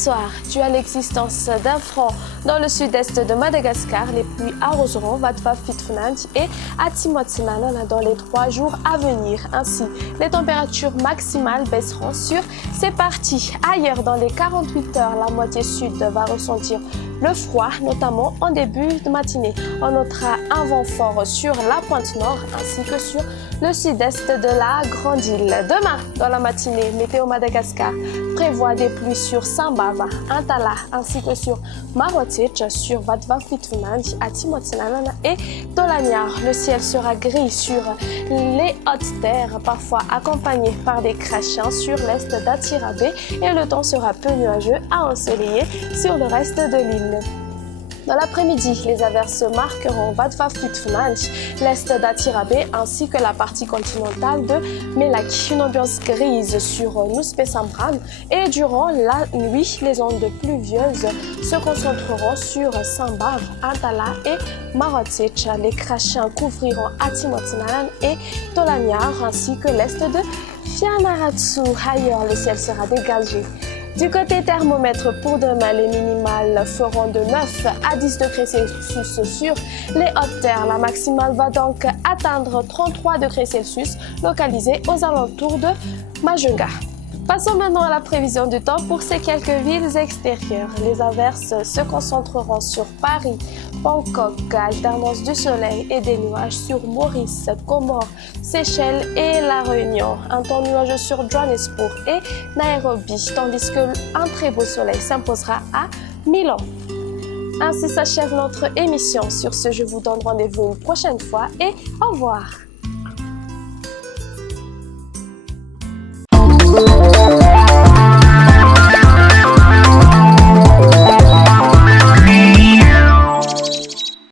soir, dû à l'existence d'un front dans le sud-est de Madagascar, les pluies arroseront Vatva Fitfnant et Atimotsinanan dans les 3 jours à venir. Ainsi, les températures maximales baisseront sur ces parties. Ailleurs, dans les 48 heures, la moitié sud va ressentir le froid, notamment en début de matinée. On notera un vent fort sur la pointe nord ainsi que sur le sud-est de la Grande Île. Demain, dans la matinée, Météo Madagascar prévoit des pluies sur Sambava, Antala ainsi que sur Marotic, sur Vatva Fitfnant, Atimotsinanan et Tolaniar. Le ciel sera gris sur les hautes terres, parfois accompagné par des crachins sur l'est d'Atirabé, et le temps sera peu nuageux à ensoleillé sur le reste de l'île. Dans l'après-midi, les averses marqueront Vatva Fitfnant, l'est d'Atirabé ainsi que la partie continentale de Melak. Une ambiance grise sur Nouspe Sambran, et durant la nuit, les ondes pluvieuses se concentreront sur Sambav, Antala et Marotic. Les crachins couvriront Atimotsinanan et Tolaniar ainsi que l'est de Fianarantsoa. Ailleurs, le ciel sera dégagé. Du côté thermomètre, pour demain, les minimales feront de 9 à 10 degrés Celsius sur les hautes terres. La maximale va donc atteindre 33 degrés Celsius, localisée aux alentours de Majunga. Passons maintenant à la prévision du temps pour ces quelques villes extérieures. Les averses se concentreront sur Paris, Bangkok, alternance du soleil et des nuages sur Maurice, Comores, Seychelles et La Réunion. Un temps nuageux sur Johannesburg et Nairobi, tandis qu'un très beau soleil s'imposera à Milan. Ainsi s'achève notre émission. Sur ce, je vous donne rendez-vous une prochaine fois et au revoir.